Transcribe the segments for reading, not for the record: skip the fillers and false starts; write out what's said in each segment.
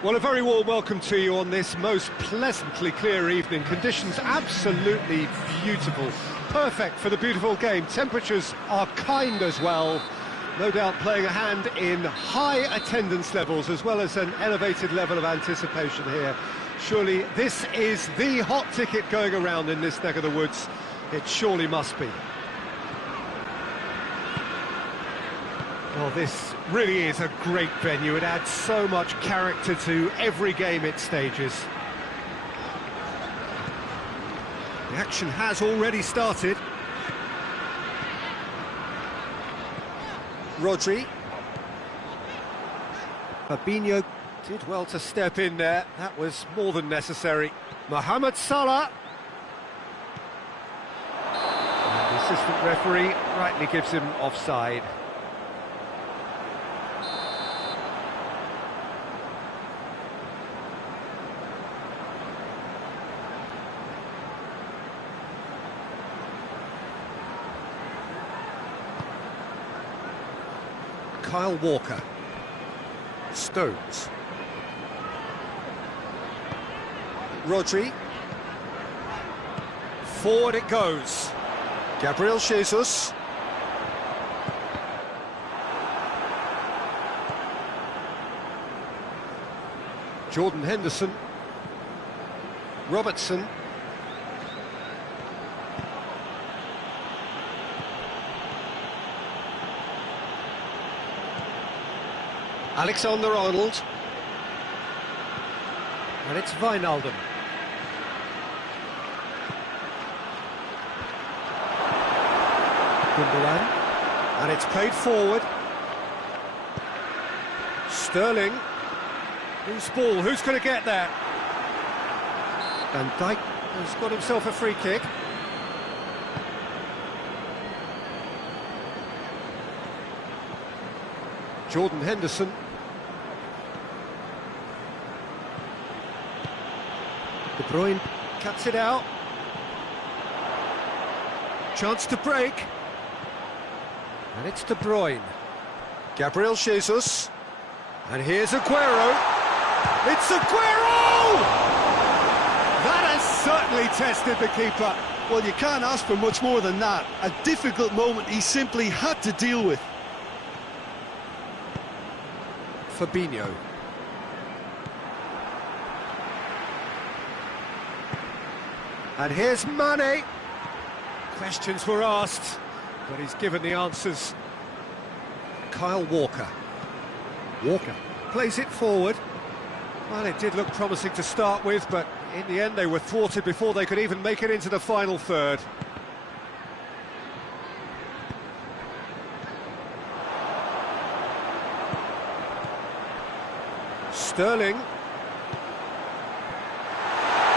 Well, a very warm welcome to you on this most pleasantly clear evening. Conditions absolutely beautiful. Perfect for the beautiful game. Temperatures are kind as well. No doubt playing a hand in high attendance levels as well as an elevated level of anticipation here. Surely this is the hot ticket going around in this neck of the woods. It surely must be. Well, this really is a great venue. It adds so much character to every game it stages. The action has already started. Rodri. Fabinho did well to step in there. That was more than necessary. Mohamed Salah. And the assistant referee rightly gives him offside. Kyle Walker. Stones. Rodri. Forward it goes. Gabriel Jesus. Jordan Henderson. Robertson. Alexander-Arnold. And it's Wijnaldum. Gundogan. And it's played forward. Sterling. Who's ball? Who's going to get there? Van Dijk has got himself a free kick. Jordan Henderson. De Bruyne cuts it out. Chance to break. And it's De Bruyne. Gabriel Jesus. And here's Aguero. It's Aguero! That has certainly tested the keeper. Well, you can't ask for much more than that. A difficult moment he simply had to deal with. Fabinho. And here's Mane. Questions were asked, but he's given the answers. Kyle Walker. Walker plays it forward. Well, it did look promising to start with, but in the end they were thwarted before they could even make it into the final third. Sterling.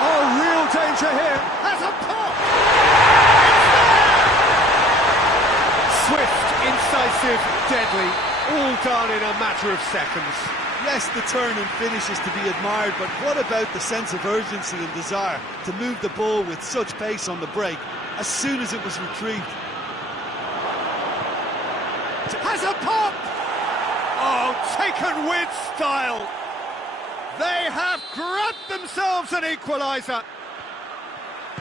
Oh, real danger here. Has a pop! Swift, incisive, deadly, all done in a matter of seconds. Yes, the turn and finish is to be admired, but what about the sense of urgency and desire to move the ball with such pace on the break as soon as it was retrieved? Has a pop! Oh, taken with style. They have grabbed themselves an equaliser.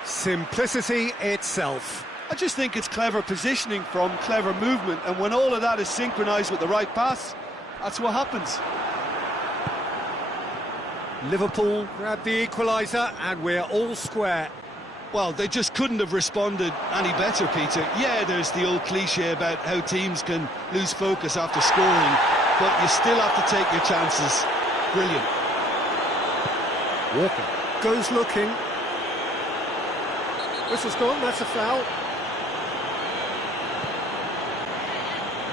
Simplicity itself. I just think it's clever positioning from clever movement, and when all of that is synchronised with the right pass, that's what happens. Liverpool grab the equaliser and we're all square. Well, they just couldn't have responded any better, Peter. Yeah, there's the old cliche about how teams can lose focus after scoring, but you still have to take your chances. Brilliant. Walker goes looking. Whistle's gone, that's a foul.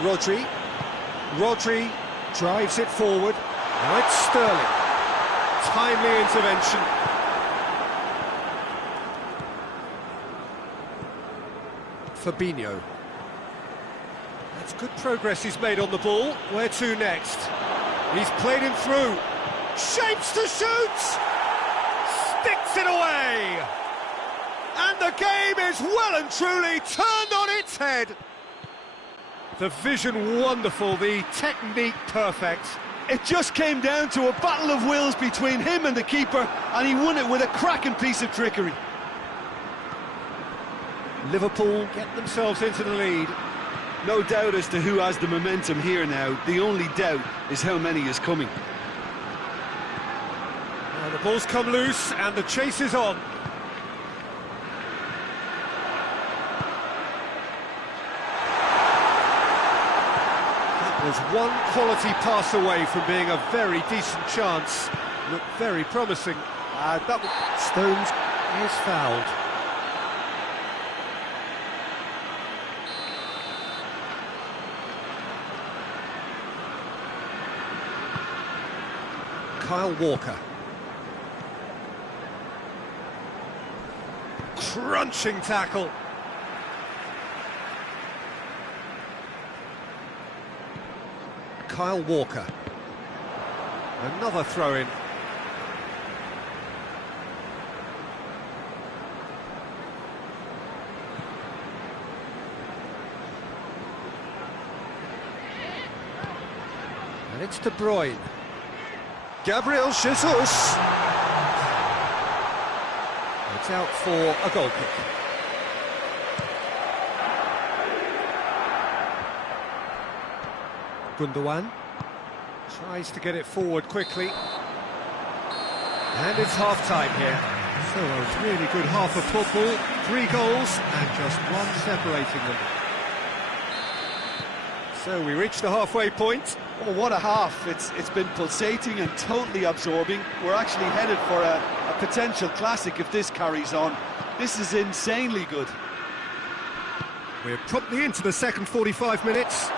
Rodri drives it forward. Now it's Sterling. Timely intervention. Fabinho. That's good progress he's made on the ball. Where to next? He's played him through. Shapes to shoot! Sticks it away! And the game is well and truly turned on its head. The vision wonderful, the technique perfect. It just came down to a battle of wills between him and the keeper, and he won it with a cracking piece of trickery. Liverpool get themselves into the lead. No doubt as to who has the momentum here now. The only doubt is how many is coming. Well, the ball's come loose and the chase is on. That was one quality pass away from being a very decent chance. Looked very promising. Stones is fouled. Kyle Walker. Crunching tackle. Kyle Walker. Another throw-in. And it's De Bruyne. Gabriel Jesus. It's out for a goal kick. Gundogan tries to get it forward quickly. And it's half-time here. So a really good half of football. 3 goals and just one separating them. So we reach the halfway point. Oh, what a half. It's been pulsating and totally absorbing. We're actually headed for a potential classic if this carries on. This is insanely good. We're promptly into the second 45 minutes.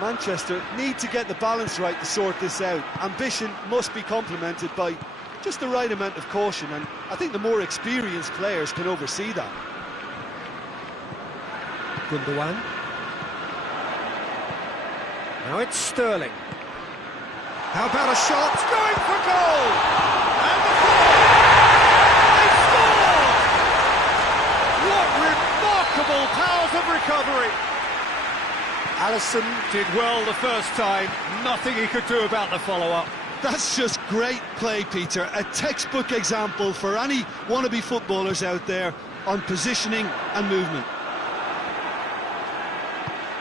Manchester need to get the balance right to sort this out. Ambition must be complemented by just the right amount of caution, and I think the more experienced players can oversee that. Gundogan. Now it's Sterling. How about a shot? Going for goal! And the goal! They scored! What remarkable powers of recovery! Alisson did well the first time. Nothing he could do about the follow-up. That's just great play, Peter. A textbook example for any wannabe footballers out there on positioning and movement.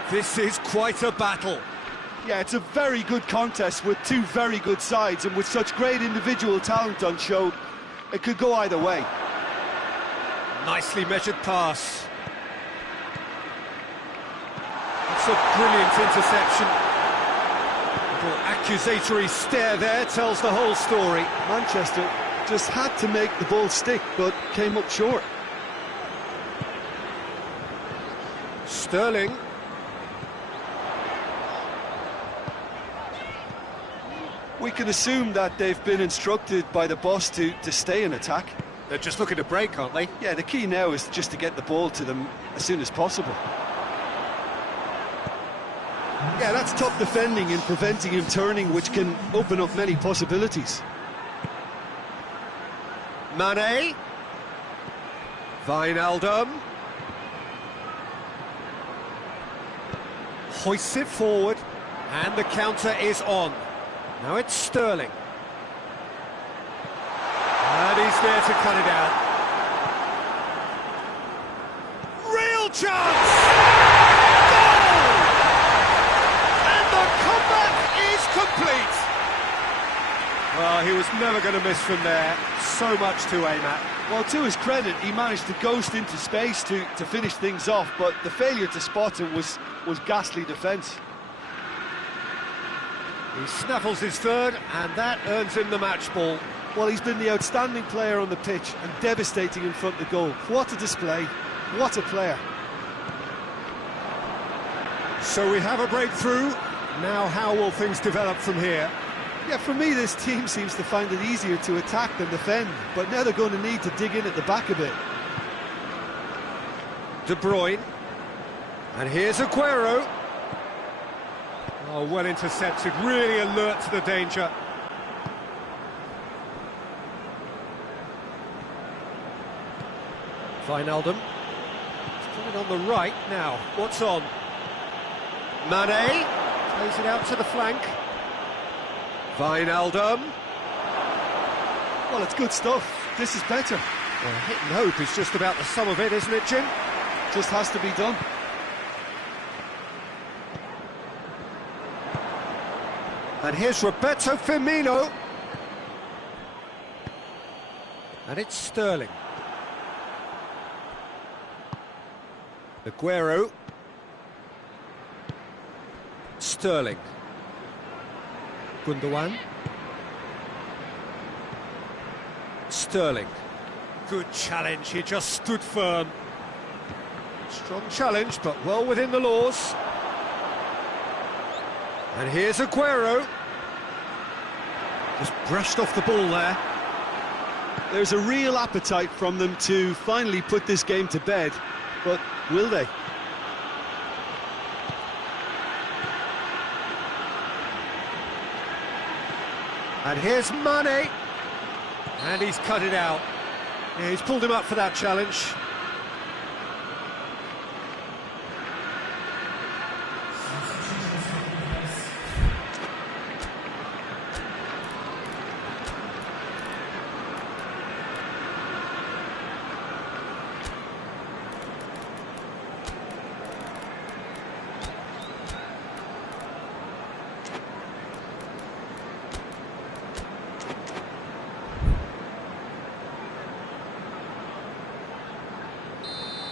This is quite a battle. Yeah, it's a very good contest with 2 very good sides, and with such great individual talent on show, it could go either way. Nicely measured pass. It's a brilliant interception. A little accusatory stare there tells the whole story. Manchester just had to make the ball stick, but came up short. Sterling. We can assume that they've been instructed by the boss to stay in attack. They're just looking to break, aren't they? Yeah, the key now is just to get the ball to them as soon as possible. Yeah, that's top defending and preventing him turning, which can open up many possibilities. Mane. Wijnaldum. Hoists it forward, and the counter is on. Now it's Sterling. And he's there to cut it out. Real chance! Goal! And the comeback is complete! Well, he was never going to miss from there. So much to aim at. Well, to his credit, he managed to ghost into space to finish things off, but the failure to spot it was ghastly defence. He snaffles his third, and that earns him the match ball. Well, he's been the outstanding player on the pitch and devastating in front of the goal. What a display, what a player. So we have a breakthrough. Now how will things develop from here? Yeah, for me, this team seems to find it easier to attack than defend, but now they're going to need to dig in at the back a bit. De Bruyne. And here's Aguero. Oh, well intercepted, really alert to the danger. Wijnaldum. He's put it on the right now. What's on? Mane plays it out to the flank. Wijnaldum. Well, it's good stuff. This is better. Well, hit and hope is just about the sum of it, isn't it, Jim? Just has to be done. And here's Roberto Firmino. And it's Sterling. Aguero. Sterling. Gundogan. Sterling. Good challenge, he just stood firm. Strong challenge, but well within the laws. And here's Aguero. Just brushed off the ball there. There's a real appetite from them to finally put this game to bed, but will they? And here's Mane. And he's cut it out. Yeah, he's pulled him up for that challenge.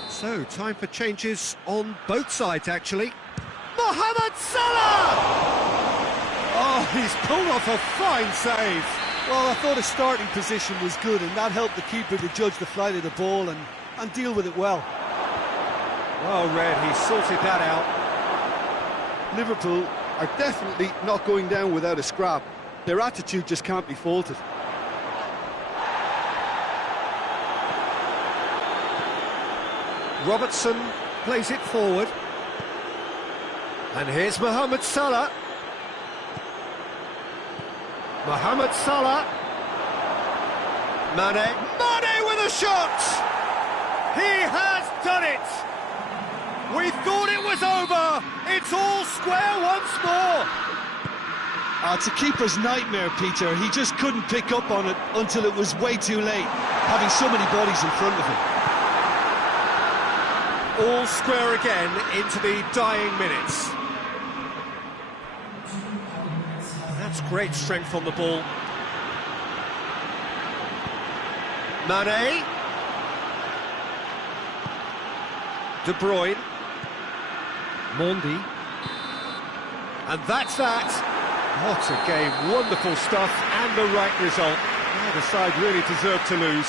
So, time for changes on both sides, actually. Mohamed Salah! Oh, he's pulled off a fine save. Well, I thought his starting position was good, and that helped the keeper to judge the flight of the ball and deal with it well. Well read, he sorted that out. Liverpool are definitely not going down without a scrap. Their attitude just can't be faulted. Robertson plays it forward. And here's Mohamed Salah. Mohamed Salah. Mane. Mane with a shot! He has done it! We thought it was over. It's all square once more. It's a keeper's nightmare, Peter. He just couldn't pick up on it until it was way too late, having so many bodies in front of him. All square again into the dying minutes. That's great strength on the ball. Mane. De Bruyne. Mondi. And that's that. What a game. Wonderful stuff and the right result. Neither side really deserved to lose.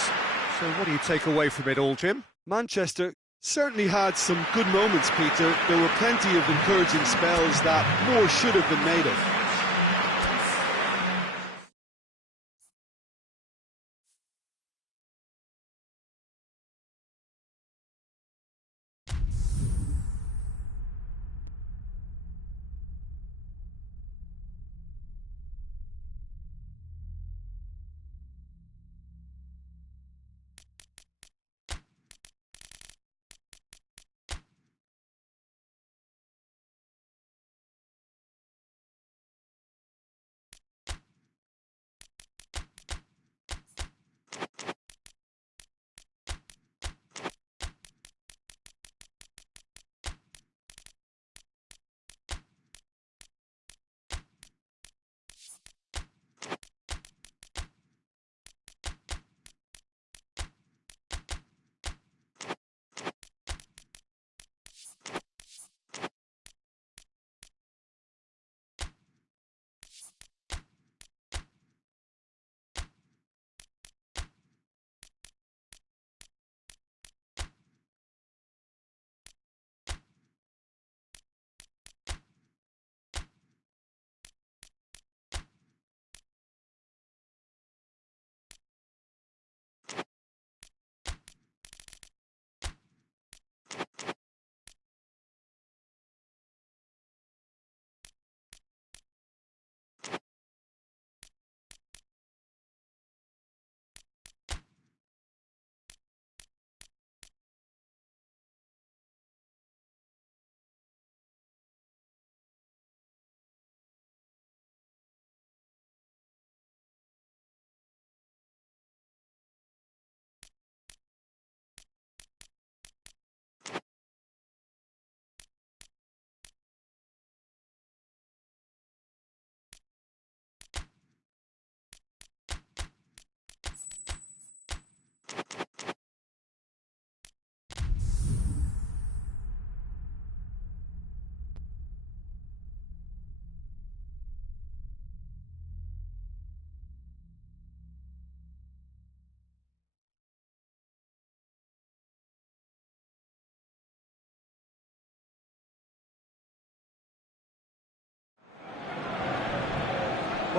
So what do you take away from it all, Jim? Manchester certainly had some good moments, Peter. There were plenty of encouraging spells that more should have been made of.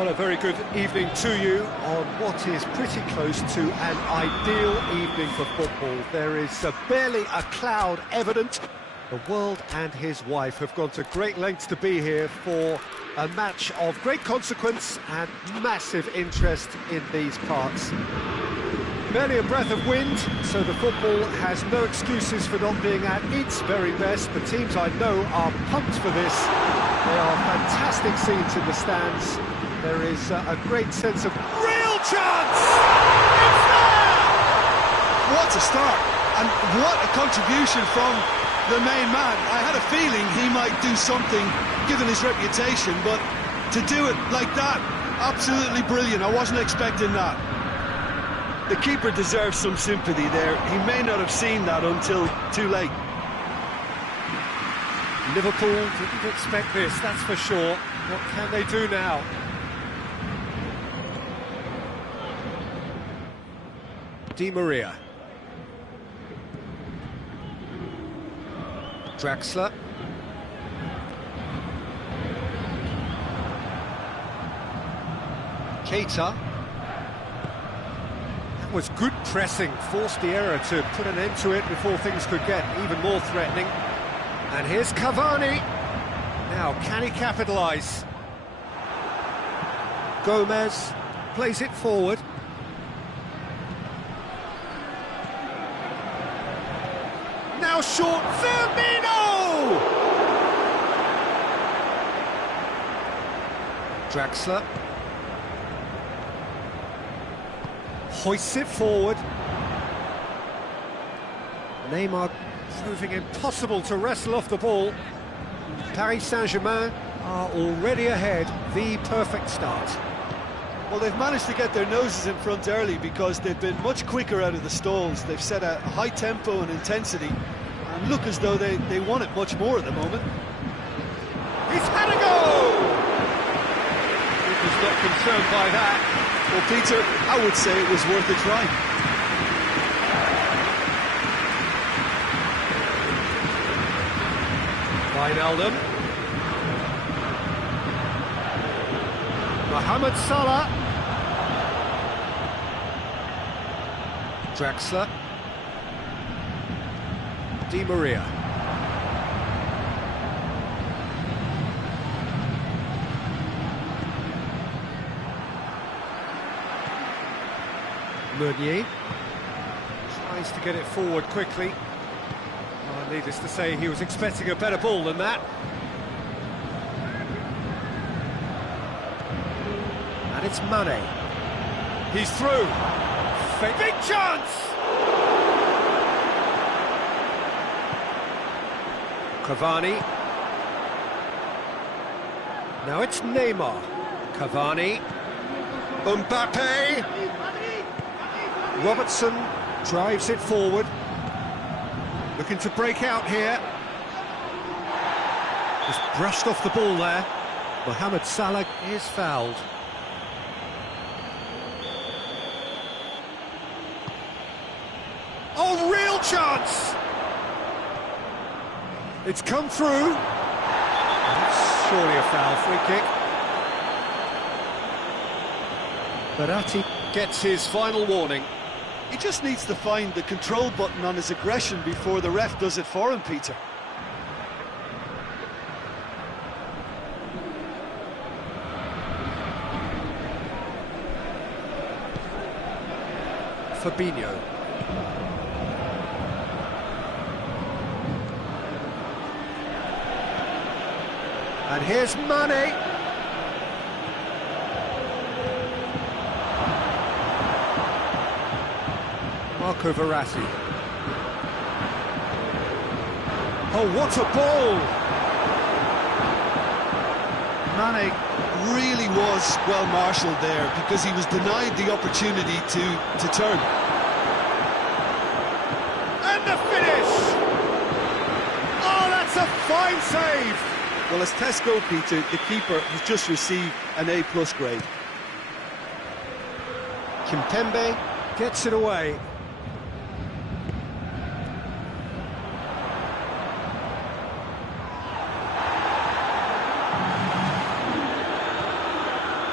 Well, a very good evening to you on what is pretty close to an ideal evening for football. There is barely a cloud evident. The world and his wife have gone to great lengths to be here for a match of great consequence and massive interest in these parts. Barely a breath of wind, so the football has no excuses for not being at its very best. The teams I know are pumped for this. They are fantastic scenes in the stands. There is a great sense of real chance! It's there! What a start, and what a contribution from the main man. I had a feeling he might do something, given his reputation, but to do it like that, absolutely brilliant. I wasn't expecting that. The keeper deserves some sympathy there. He may not have seen that until too late. Liverpool didn't expect this, that's for sure. What can they do now? Di Maria. Draxler. Keita. That was good pressing, forced the error to put an end to it before things could get even more threatening. And here's Cavani. Now, can he capitalise? Gomez plays it forward. Now short, Firmino! Draxler. Hoists it forward. Neymar proving impossible to wrestle off the ball. Paris Saint-Germain are already ahead. The perfect start. Well, they've managed to get their noses in front early because they've been much quicker out of the stalls. They've set a high tempo and intensity and look as though they want it much more at the moment. He's had a go! He's not concerned by that. Well, Peter, I would say it was worth a try. Wijnaldum. Mohamed Salah. Draxler. Di Maria. Meunier tries to get it forward quickly. Needless to say, he was expecting a better ball than that. And it's Mane. He's through. Big chance! Cavani. Now it's Neymar. Cavani. Mbappe. Robertson drives it forward. Looking to break out here. Just brushed off the ball there. Mohamed Salah is fouled. Oh, real chance! It's come through. That's surely a foul, free kick. Verratti gets his final warning. He just needs to find the control button on his aggression before the ref does it for him, Peter. Fabinho. And here's Mane. Marco Verratti. Oh, what a ball! Mane really was well marshalled there because he was denied the opportunity to turn. And the finish! Oh, that's a fine save! Well, as tests go, Peter, the keeper has just received an A+ grade. Kimpembe gets it away.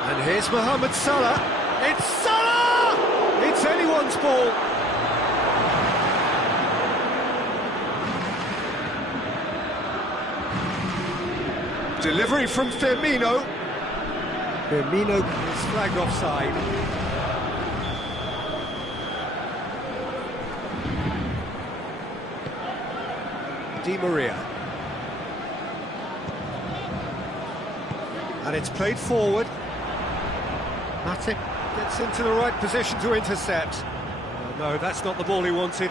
And Here's Mohamed Salah. It's Salah! It's anyone's ball. Delivery from Firmino. Firmino is flagged offside. Di Maria. And it's played forward. Matic gets into the right position to intercept. Oh, no, that's not the ball he wanted.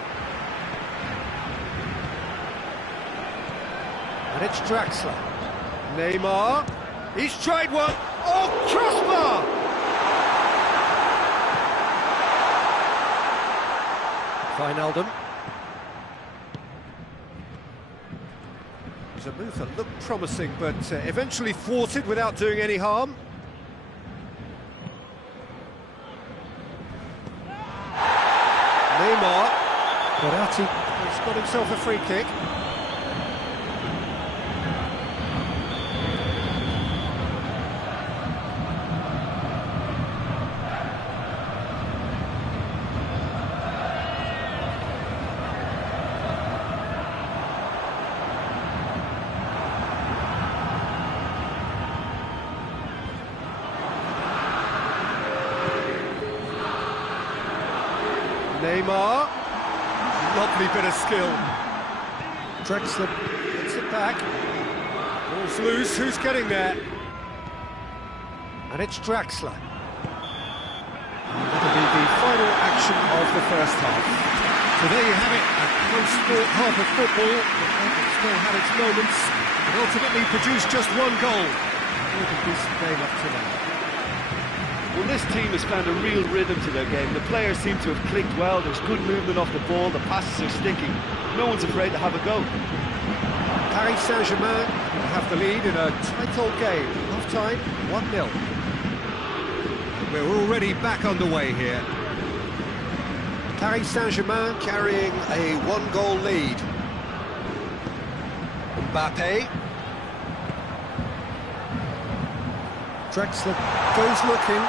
And it's Draxler. Neymar. He's tried one. Oh, crossbar! Wijnaldum. It was a move that looked promising, but eventually thwarted without doing any harm. Neymar. Verratti has got himself a free kick. Neymar, lovely bit of skill. Draxler gets it back. Ball's loose, who's getting there? And it's Draxler. That'll be the final action of the first half. So there you have it, a close-fought half of football, but it still had its moments, and ultimately produced just one goal. What a decent game up to now. Well, this team has found a real rhythm to their game. The players seem to have clicked well, there's good movement off the ball, the passes are sticking. No one's afraid to have a go. Paris Saint-Germain have the lead in a tight old game. Half-time, 1-0. We're already back underway here. Paris Saint-Germain carrying a one-goal lead. Mbappe. Draxler goes looking.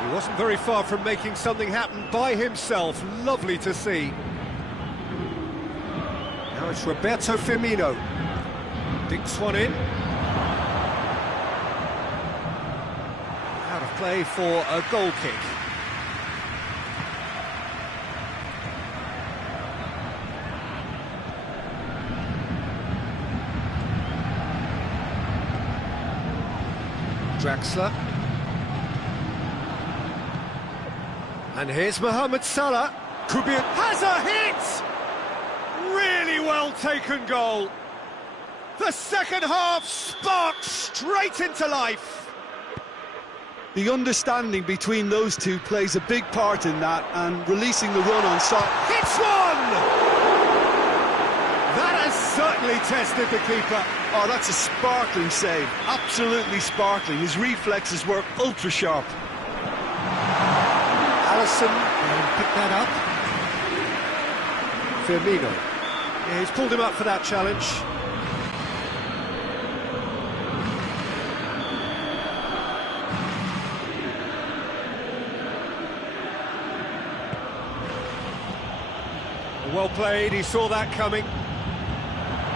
He wasn't very far from making something happen by himself. Lovely to see. Now it's Roberto Firmino. Dinks one in. Out of play for a goal kick. Draxler. And here's Mohamed Salah. Could be has a hit! Really well taken goal. The second half sparked straight into life. The understanding between those two plays a big part in that, and releasing the run on side. Hits one! That has certainly tested the keeper. Oh, that's a sparkling save. Absolutely sparkling. His reflexes were ultra sharp. Alisson picked that up. Firmino. Yeah, he's pulled him up for that challenge. Well played, he saw that coming.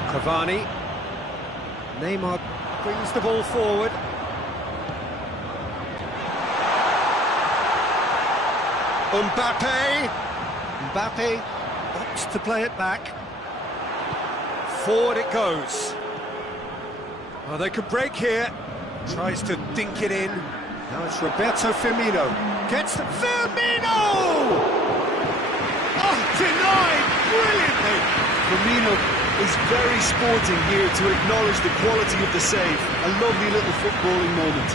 Cavani. Neymar brings the ball forward. Mbappe. Mbappe opts to play it back. Forward it goes. Well, they could break here. Tries to dink it in. Now it's Roberto Firmino. Gets the Firmino! Oh, denied brilliantly. Firmino is very sporting here to acknowledge the quality of the save. A lovely little footballing moment.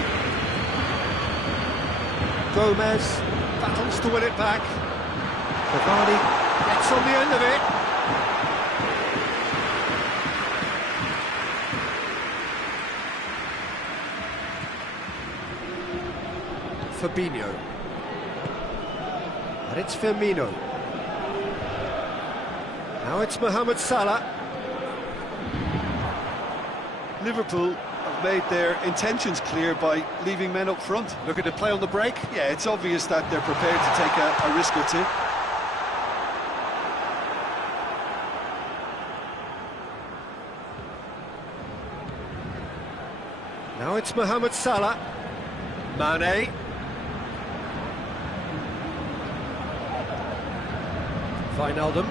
Gomez battles to win it back. Cavani gets on the end of it. Fabinho. And it's Firmino. Now it's Mohamed Salah. Liverpool have made their intentions clear by leaving men up front. Looking to play on the break. Yeah, it's obvious that they're prepared to take a risk or two. Now it's Mohamed Salah. Mane. Wijnaldum.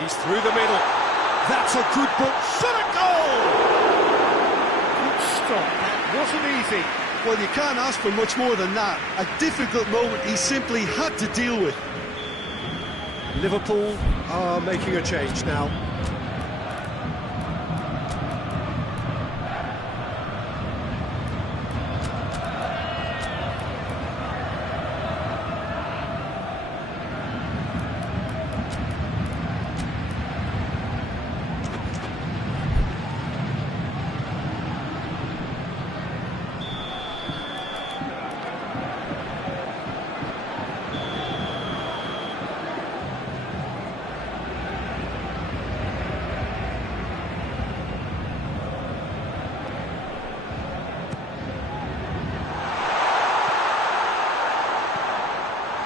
He's through the middle. That's a good ball. Shot a goal! Good stop. That wasn't easy. Well, you can't ask for much more than that. A difficult moment he simply had to deal with. Liverpool are making a change now.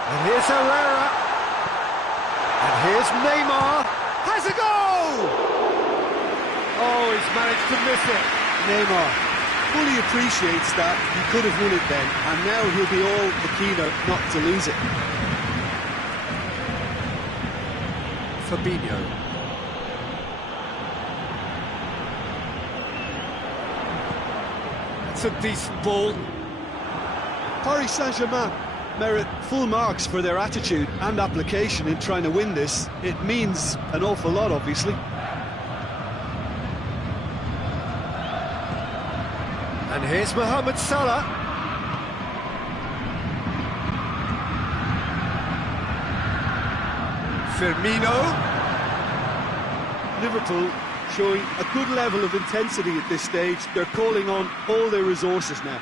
And here's Herrera. And here's Neymar. Has a goal! Oh, he's managed to miss it. Neymar fully appreciates that he could have won it then, and now he'll be all the keener not to lose it. Fabinho. It's a decent ball. Paris Saint-Germain merit full marks for their attitude and application in trying to win this. It means an awful lot, obviously. And here's Mohamed Salah. Firmino. Liverpool showing a good level of intensity at this stage. They're calling on all their resources now.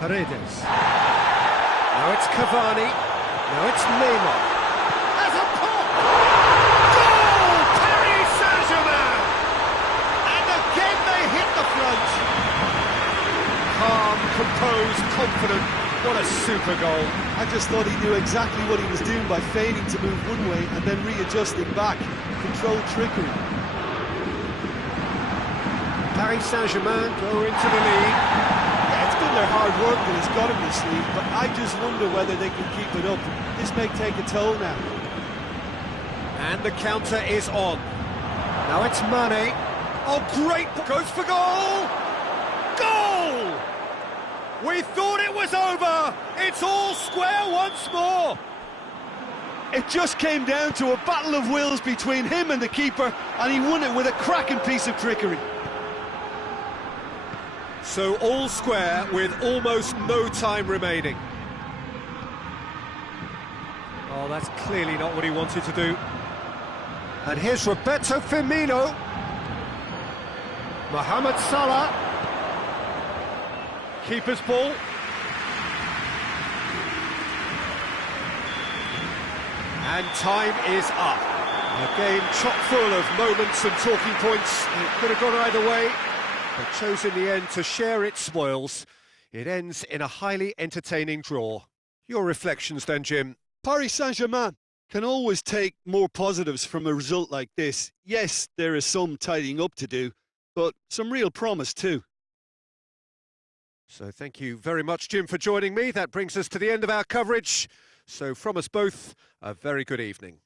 Paredes. Now it's Cavani. Now it's Neymar. As a pop! Goal! Paris Saint-Germain! And again they hit the front. Calm, composed, confident. What a super goal. I just thought he knew exactly what he was doing by feigning to move one way and then readjusting back. Controlled trickery. Paris Saint-Germain go into the lead. Their hard work that has got him this lead, but I just wonder whether they can keep it up. This may take a toll now. And the counter is on. Now it's Mane. Oh, great! Goes for goal! Goal! We thought it was over! It's all square once more! It just came down to a battle of wills between him and the keeper, and he won it with a cracking piece of trickery. So all square with almost no time remaining. Oh, that's clearly not what he wanted to do. And here's Roberto Firmino. Mohamed Salah. Keeper's ball. And time is up. A game chock full of moments and talking points. It could have gone either way. But chose in the end to share its spoils. It ends in a highly entertaining draw. Your reflections then, Jim? Paris Saint-Germain can always take more positives from a result like this. Yes, there is some tidying up to do, but some real promise too. So thank you very much, Jim, for joining me. That brings us to the end of our coverage. So from us both, a very good evening.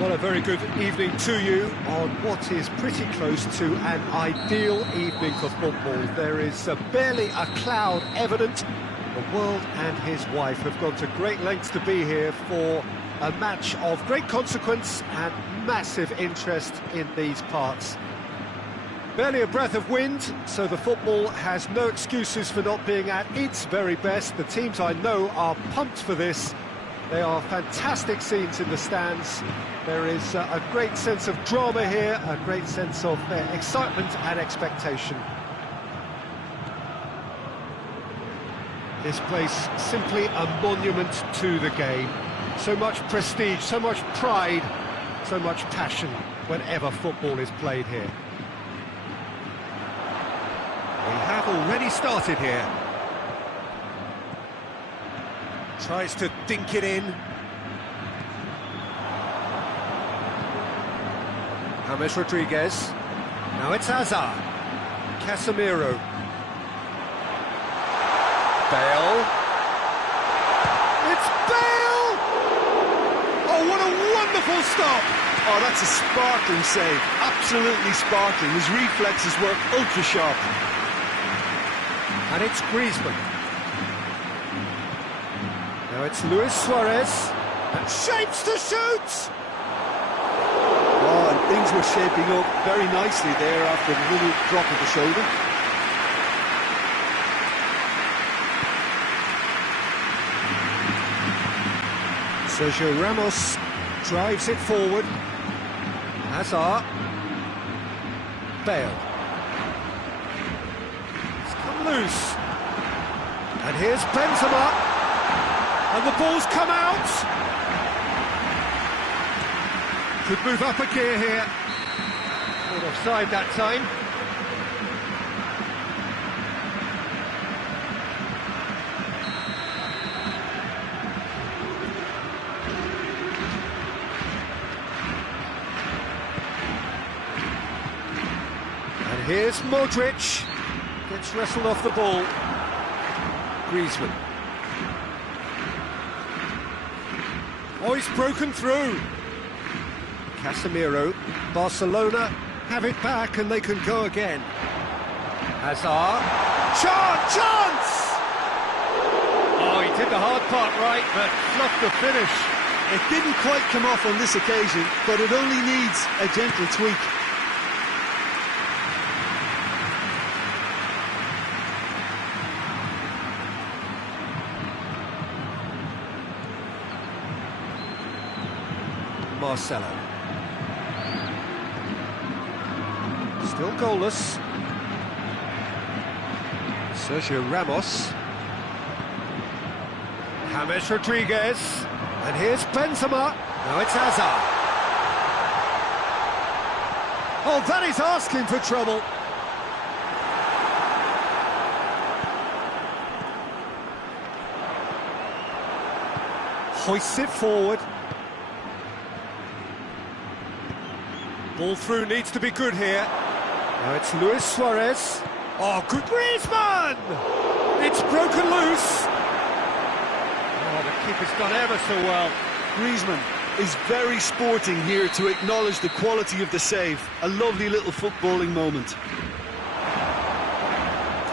Well, a very good evening to you on what is pretty close to an ideal evening for football. There is barely a cloud evident. The world and his wife have gone to great lengths to be here for a match of great consequence and massive interest in these parts. Barely a breath of wind, so the football has no excuses for not being at its very best. The teams I know are pumped for this. They are fantastic scenes in the stands. There is a great sense of drama here, a great sense of excitement and expectation. This place simply a monument to the game. So much prestige, so much pride, so much passion whenever football is played here. We have already started here. Tries to dink it in. James Rodriguez. Now it's Hazard. Casemiro. Bale. It's Bale! Oh, what a wonderful stop! Oh, that's a sparkling save. Absolutely sparkling. His reflexes were ultra sharp. And it's Griezmann. Now it's Luis Suarez. And shapes to shoot! Oh, and things were shaping up very nicely there after the little drop of the shoulder. Sergio Ramos drives it forward. Hazard. Bale. It's come loose. And here's Benzema. And the ball's come out. Could move up a gear here. Not offside that time. And here's Modric. Gets wrestled off the ball. Griezmann. Oh, he's broken through. Casemiro. Barcelona have it back and they can go again. Hazard. Chance! Oh, he did the hard part right, but fluffed the finish. It didn't quite come off on this occasion, but it only needs a gentle tweak. Marcelo. Still goalless. Sergio Ramos. James Rodriguez. And here's Benzema. Now it's Hazard. Oh, that is asking for trouble. Hoists it forward. Ball through needs to be good here. Now it's Luis Suarez. Oh, good Griezmann! It's broken loose. Oh, the keeper's done ever so well. Griezmann is very sporting here to acknowledge the quality of the save. A lovely little footballing moment.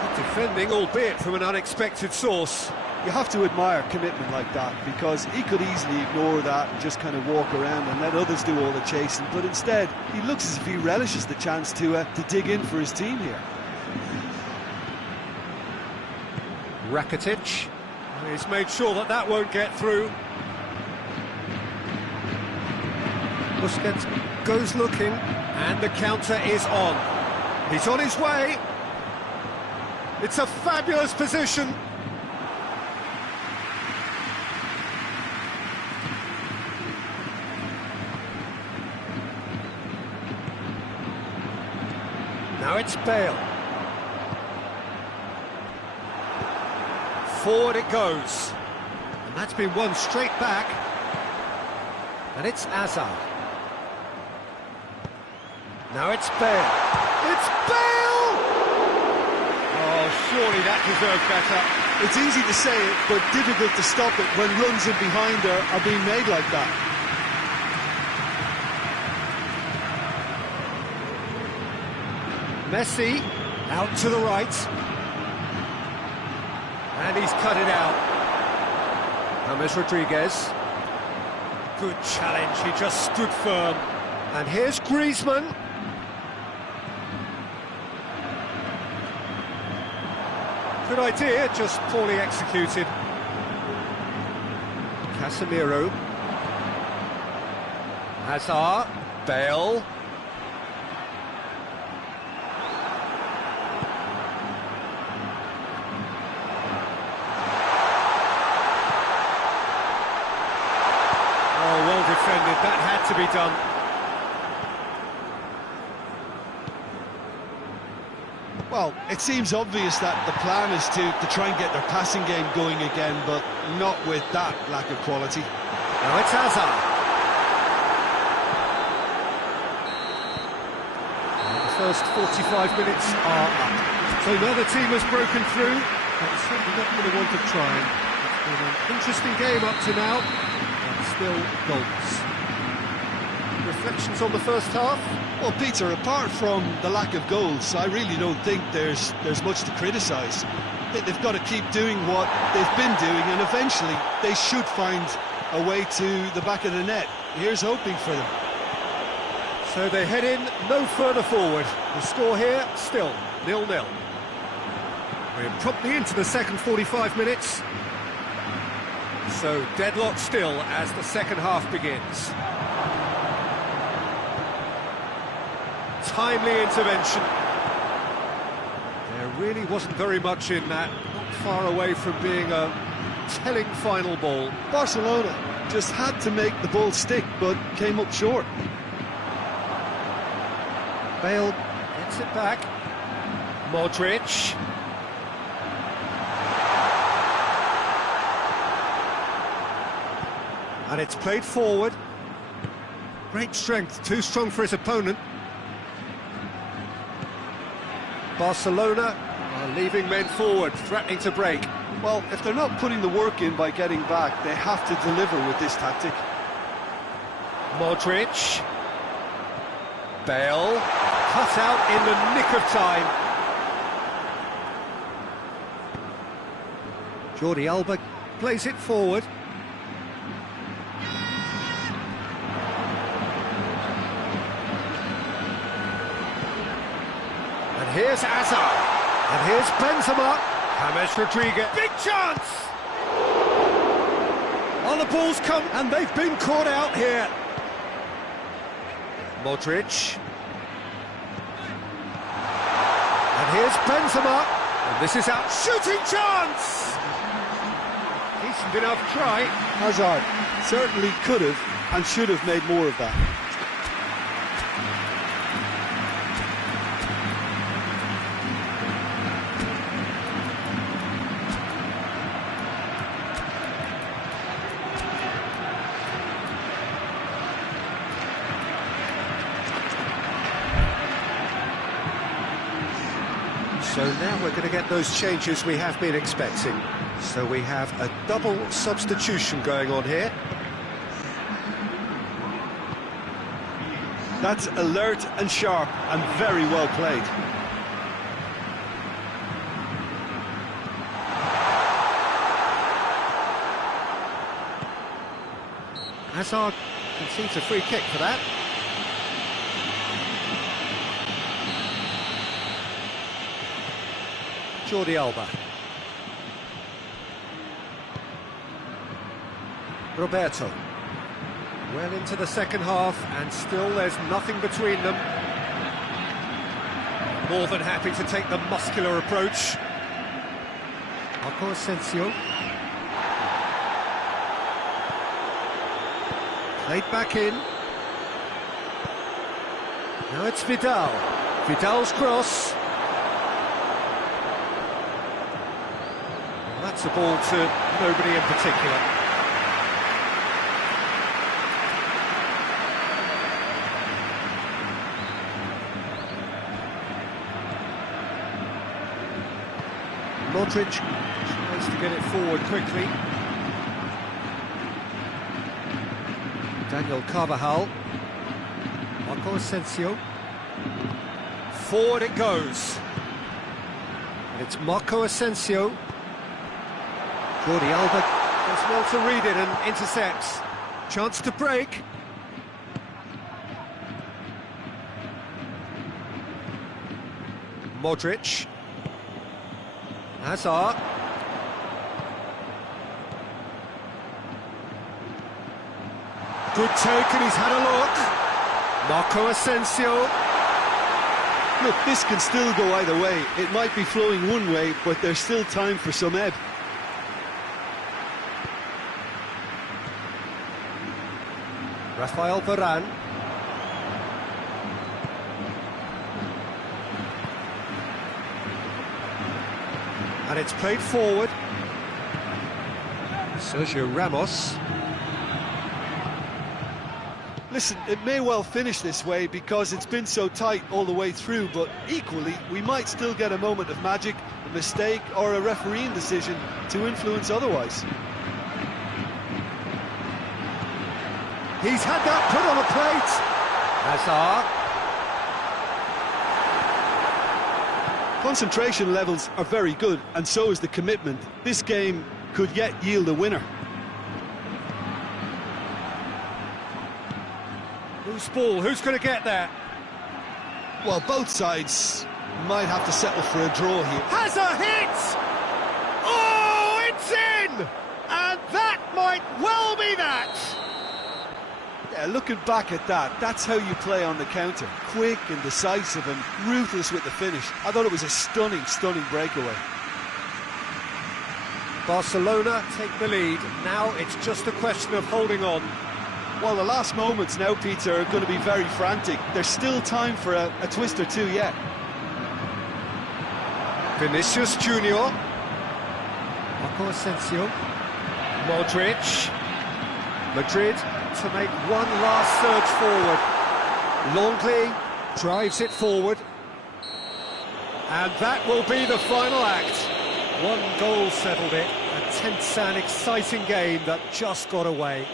Good defending, albeit from an unexpected source. You have to admire commitment like that, because he could easily ignore that and just kind of walk around and let others do all the chasing, but instead he looks as if he relishes the chance to dig in for his team here. Rakitic. He's made sure that that won't get through. Busquets goes looking, and the counter is on. He's on his way. It's a fabulous position. Now it's Bale. Forward it goes. And that's been won straight back. And it's Hazard. Now it's Bale. It's Bale! Oh, surely that deserved better. It's easy to say it, but difficult to stop it when runs in behind are being made like that. Messi, out to the right. And he's cut it out. James Rodriguez. Good challenge, he just stood firm. And here's Griezmann. Good idea, just poorly executed. Casemiro. Hazard. Bale. Well defended, that had to be done. Well, it seems obvious that the plan is to try and get their passing game going again, but not with that lack of quality. Now it's Hazard. And the first 45 minutes are up. So now the team has broken through. That's certainly not going to want to try. It's been an interesting game up to now. Still goals. Reflections on the first half? Well, Peter, apart from the lack of goals, I really don't think there's much to criticise. They've got to keep doing what they've been doing, and eventually they should find a way to the back of the net. Here's hoping for them. So they head in no further forward. The score here, still 0-0. We're promptly into the second 45 minutes. So deadlock still as the second half begins. Timely intervention. There really wasn't very much in that, not far away from being a telling final ball. Barcelona just had to make the ball stick, but came up short. Bale gets it back. Modric. And it's played forward. Great strength, too strong for his opponent. Barcelona are leaving men forward, threatening to break. Well, if they're not putting the work in by getting back, they have to deliver with this tactic. Modric. Bale. Cut out in the nick of time. Jordi Alba plays it forward. And here's Hazard. And here's Benzema. James Rodriguez. Big chance! Oh, the ball's come, and they've been caught out here. Modric. And here's Benzema. And this is out. Shooting chance! Decent enough try. Hazard certainly could have and should have made more of that. So now we're going to get those changes we have been expecting. So we have a double substitution going on here. That's alert and sharp and very well played. Hazard concedes a free kick for that. Jordi Alba. Roberto. Well into the second half, and still there's nothing between them. More than happy to take the muscular approach. Marco Asensio. Played back in. Now it's Vidal. Vidal's cross. That's a ball to nobody in particular. Modric tries to get it forward quickly. Daniel Carvajal. Marco Asensio. Forward it goes. And it's Marco Asensio. Jordi Alba does well to read it and intercepts. Chance to break. Modric. Hazard. Good take, and he's had a look. Marco Asensio. Look, this can still go either way. It might be flowing one way, but there's still time for some ebb. Rafael Varane. And it's played forward. Sergio Ramos. Listen, it may well finish this way because it's been so tight all the way through, but equally, we might still get a moment of magic, a mistake, or a refereeing decision to influence otherwise. He's had that put on a plate. Hazard. Concentration levels are very good, and so is the commitment. This game could yet yield a winner. Loose ball, who's going to get that? Well, both sides might have to settle for a draw here. Has a hit! Oh, it's in! And that might well be that! Yeah, looking back at that, that's how you play on the counter. Quick and decisive and ruthless with the finish. I thought it was a stunning, stunning breakaway. Barcelona take the lead. Now it's just a question of holding on. Well, the last moments now, Peter, are going to be very frantic. There's still time for a twist or two yet. Vinicius Junior. Marco Asensio. Modric. Madrid to make one last surge forward. Longley drives it forward. And that will be the final act. One goal settled it. A tense and exciting game that just got away.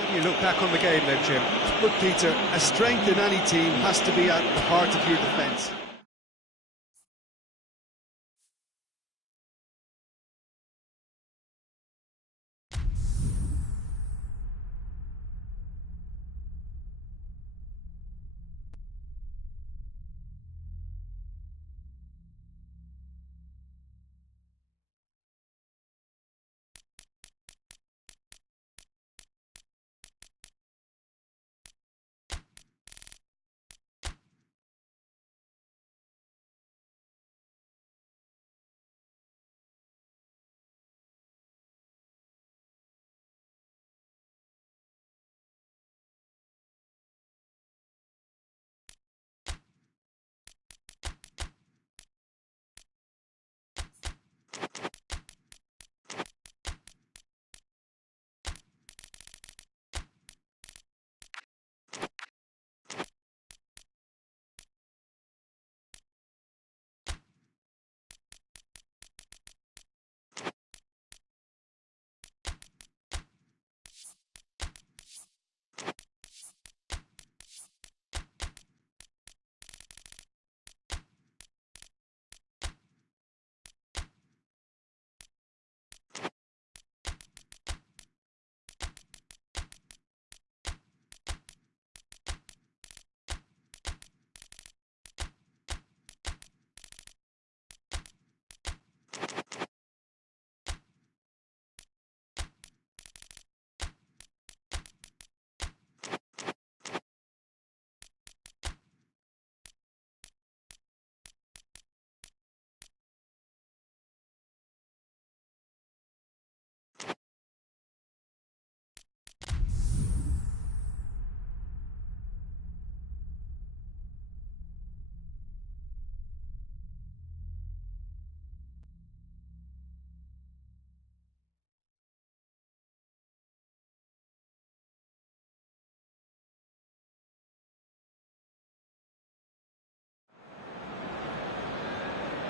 How do you look back on the game then, Jim? Look, Peter, a strength in any team has to be at the heart of your defence.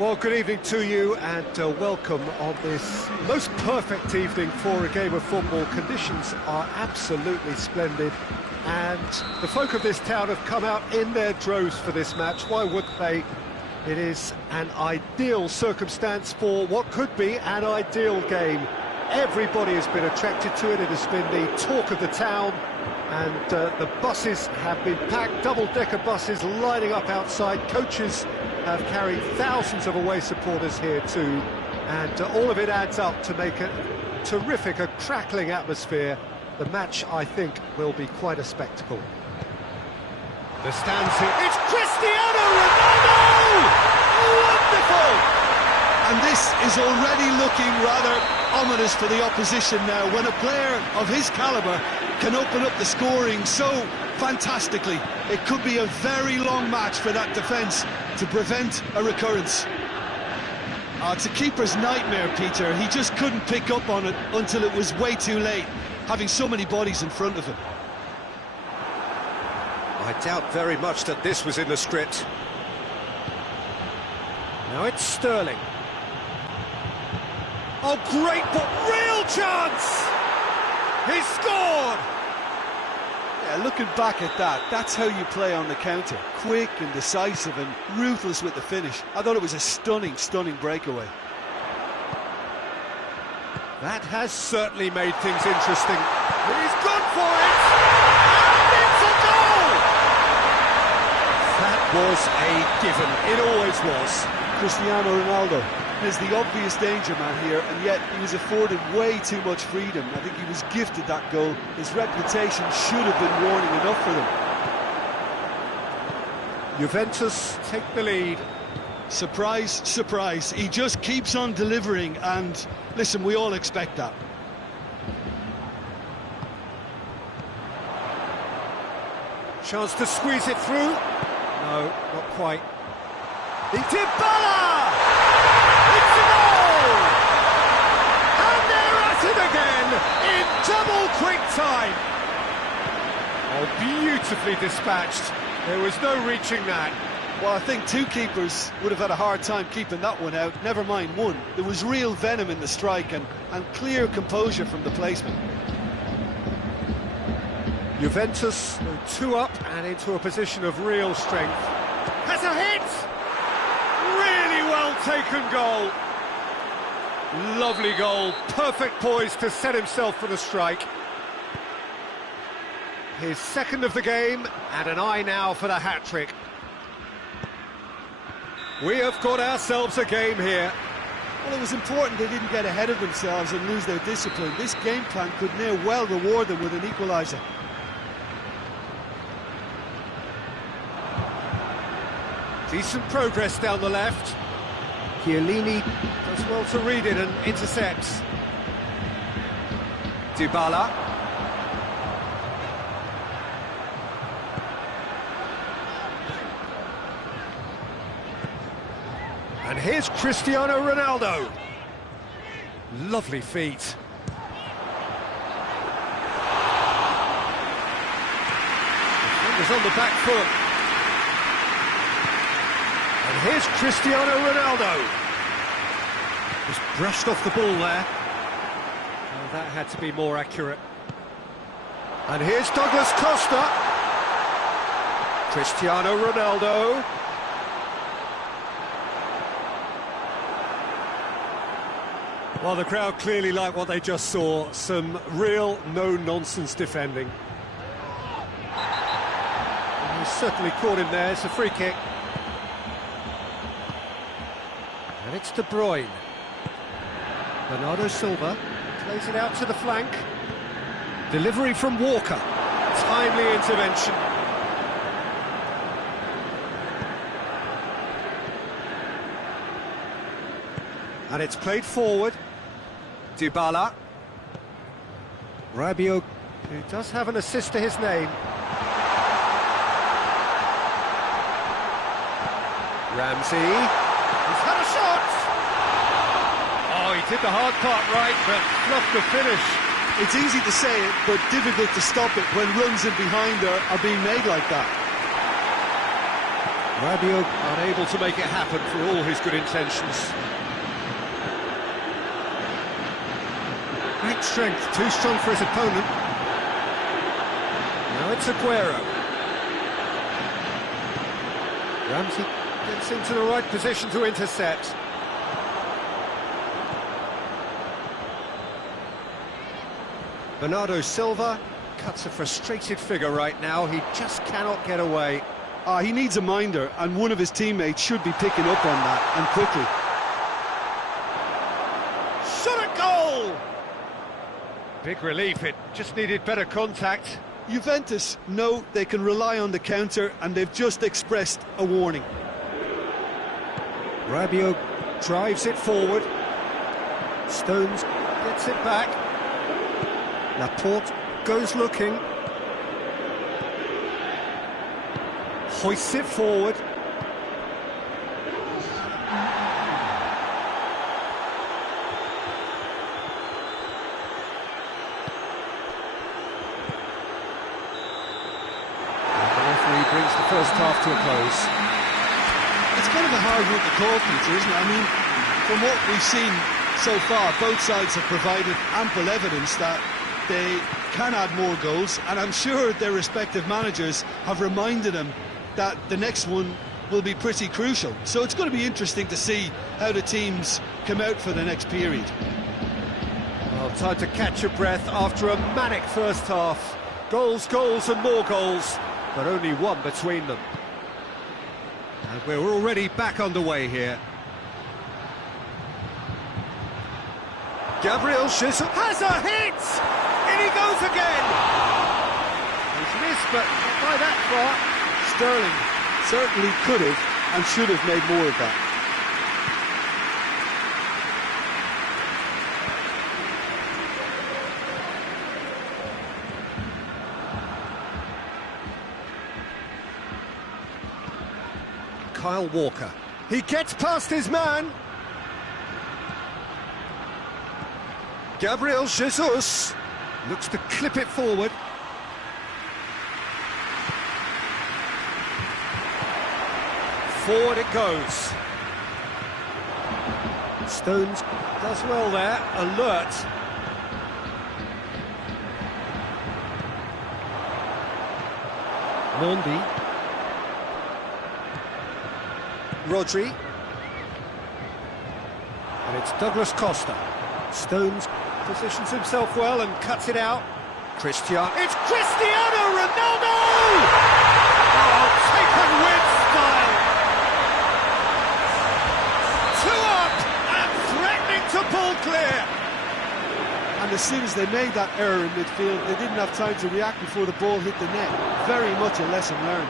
Well, good evening to you and welcome on this most perfect evening for a game of football. Conditions are absolutely splendid and the folk of this town have come out in their droves for this match. Why wouldn't they? It is an ideal circumstance for what could be an ideal game. Everybody has been attracted to it. It has been the talk of the town and the buses have been packed, double-decker buses lining up outside. Coaches have carried thousands of away supporters here too, and all of it adds up to make a terrific, a crackling atmosphere. The match, I think, will be quite a spectacle. The stands here. It's Cristiano Ronaldo! Wonderful! And this is already looking rather ominous for the opposition now, when a player of his calibre can open up the scoring so fantastically. It could be a very long match for that defence to prevent a recurrence. It's a keeper's nightmare, Peter. He just couldn't pick up on it until it was way too late, having so many bodies in front of him. I doubt very much that this was in the script. Now it's Sterling. Oh, great, but real chance! He scored! Yeah, looking back at that, that's how you play on the counter. Quick and decisive and ruthless with the finish. I thought it was a stunning, stunning breakaway. That has certainly made things interesting. He's gone for it! And it's a goal! That was a given. It always was. Cristiano Ronaldo is the obvious danger man here, and yet he was afforded way too much freedom. I think he was gifted that goal. His reputation should have been warning enough for them. Juventus take the lead. Surprise, surprise. He just keeps on delivering, and listen, we all expect that. Chance to squeeze it through. No, not quite. Dybala! It's a goal! And they're at it again in double quick time. Oh, beautifully dispatched. There was no reaching that. Well, I think two keepers would have had a hard time keeping that one out, never mind one. There was real venom in the strike and clear composure from the placement. Juventus go 2 up and into a position of real strength. Has a hit! Really well taken goal. Lovely goal, perfect poise to set himself for the strike. His second of the game, and an eye now for the hat-trick. We have got ourselves a game here. Well, it was important they didn't get ahead of themselves and lose their discipline. This game plan could near well reward them with an equaliser. Decent progress down the left. Chiellini does well to read it and intercepts. Dybala. And here's Cristiano Ronaldo. Lovely feet. Defenders on the back foot. And here's Cristiano Ronaldo. Just brushed off the ball there. Oh, that had to be more accurate. And here's Douglas Costa. Cristiano Ronaldo. Well, the crowd clearly like what they just saw. Some real no-nonsense defending. And he's certainly caught him there. It's a free kick. And it's De Bruyne. Bernardo Silva plays it out to the flank. Delivery from Walker. Timely intervention. And it's played forward. Dybala. Rabiot, who does have an assist to his name. Ramsey. He's had a shot! Oh, he did the hard part right, but fluffed the finish. It's easy to say it, but difficult to stop it when runs in behind are being made like that. Rabiot unable to make it happen for all his good intentions. Great strength, too strong for his opponent. Now it's Aguero. Ramsey gets into the right position to intercept. Bernardo Silva cuts a frustrated figure right now. He just cannot get away. He needs a minder, and one of his teammates should be picking up on that, and quickly. Shot at goal! Big relief, it just needed better contact. Juventus know they can rely on the counter, and they've just expressed a warning. Rabiot drives it forward. Stones gets it back. Laporte goes looking. Hoists it forward. Brings the first half to a close. It's kind of a hard one to call, Peter, isn't it? I mean, from what we've seen so far, both sides have provided ample evidence that they can add more goals, and I'm sure their respective managers have reminded them that the next one will be pretty crucial. So it's going to be interesting to see how the teams come out for the next period. Well, time to catch your breath after a manic first half. Goals, goals and more goals, but only one between them. And we're already back underway here. Gabriel Jesus has a hit! In he goes again! He's missed, but not by that far. Sterling certainly could have and should have made more of that. Kyle Walker. He gets past his man. Gabriel Jesus looks to clip it forward. Forward it goes. Stones does well there, alert. Mondi. Rodri. And it's Douglas Costa. Stones positions himself well and cuts it out. Cristiano. It's Cristiano Ronaldo! Oh, taken with style. 2 up and threatening to pull clear. And as soon as they made that error in midfield, they didn't have time to react before the ball hit the net. Very much a lesson learned.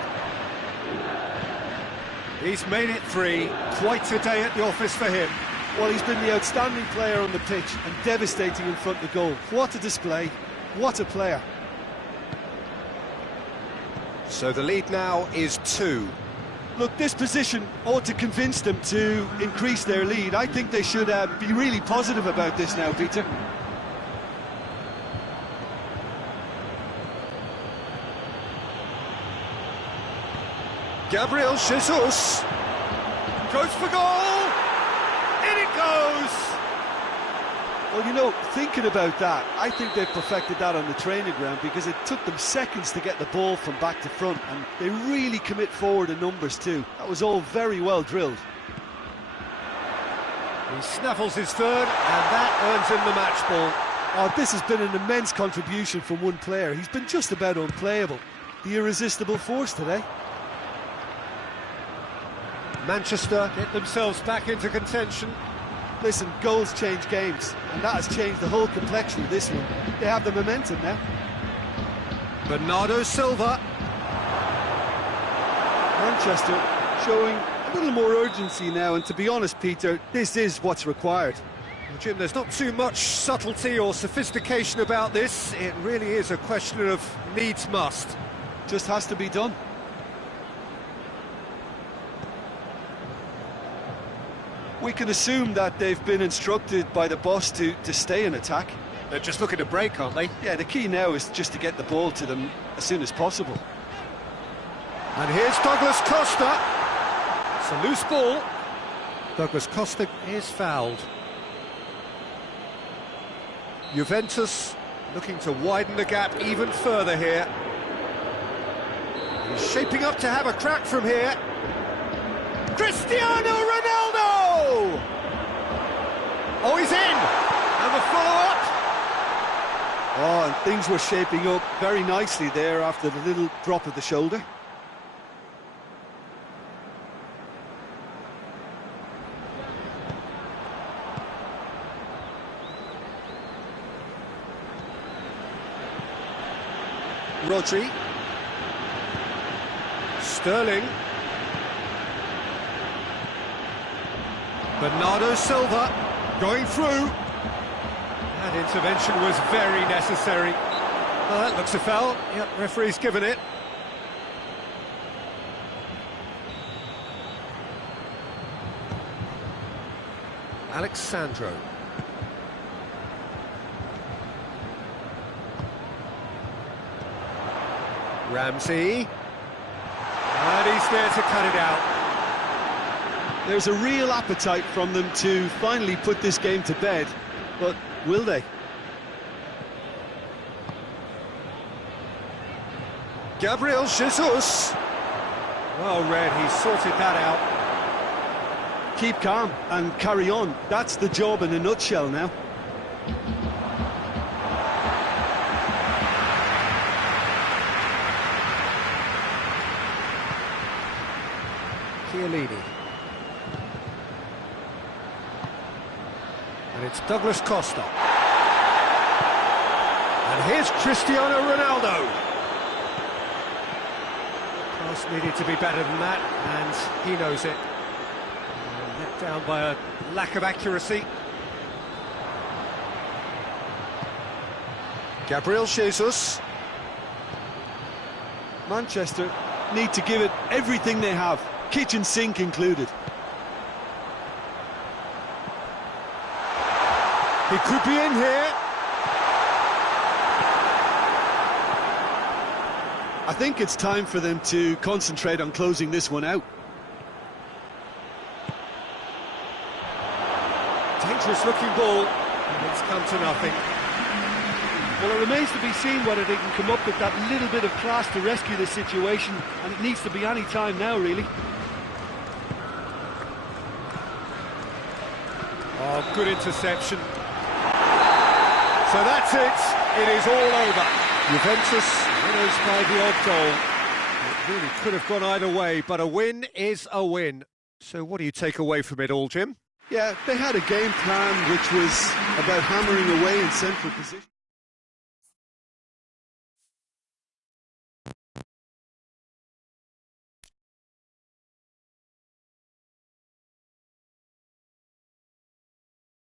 He's made it 3. Quite a day at the office for him. Well, he's been the outstanding player on the pitch and devastating in front of the goal. What a display, what a player. So the lead now is 2. Look, this position ought to convince them to increase their lead. I think they should be really positive about this now, Peter. Gabriel Jesus goes for goal. In it goes. Well, you know, thinking about that, I think they've perfected that on the training ground because it took them seconds to get the ball from back to front, and they really commit forward in numbers too. That was all very well drilled. He snaffles his third, and that earns him the match ball. Oh, this has been an immense contribution from one player. He's been just about unplayable. The irresistible force today. Manchester get themselves back into contention. Listen, goals change games, and that has changed the whole complexion of this one. They have the momentum now. Bernardo Silva. Manchester showing a little more urgency now, and to be honest, Peter, this is what's required. Well, Jim, there's not too much subtlety or sophistication about this. It really is a question of needs must. Just has to be done. We can assume that they've been instructed by the boss to stay in attack. They're just looking to break, aren't they? Yeah, the key now is just to get the ball to them as soon as possible. And here's Douglas Costa. It's a loose ball. Douglas Costa is fouled. Juventus looking to widen the gap even further here. He's shaping up to have a crack from here. Cristiano Ronaldo! Oh, he's in! And the follow-up! Oh, and things were shaping up very nicely there after the little drop of the shoulder. Rodri. Sterling. Bernardo Silva going through. That intervention was very necessary. Well, that looks a foul. Yep, referee's given it. Alexandro. Ramsey. And he's there to cut it out. There's a real appetite from them to finally put this game to bed, but will they? Gabriel Jesus. Well read, he sorted that out. Keep calm and carry on. That's the job in a nutshell now. Chiellini. And it's Douglas Costa. And here's Cristiano Ronaldo. Pass needed to be better than that, and he knows it. Let down by a lack of accuracy. Gabriel Jesus. Manchester need to give it everything they have. kitchen sink included. He could be in here. I think it's time for them to concentrate on closing this one out. Dangerous looking ball, and it's come to nothing. Well, it remains to be seen whether they can come up with that little bit of class to rescue this situation, and it needs to be any time now, really. Oh, good interception. So that's it. It is all over. Juventus winners by the odd goal. It really could have gone either way, but a win is a win. So what do you take away from it all, Jim? Yeah, they had a game plan which was about hammering away in central position.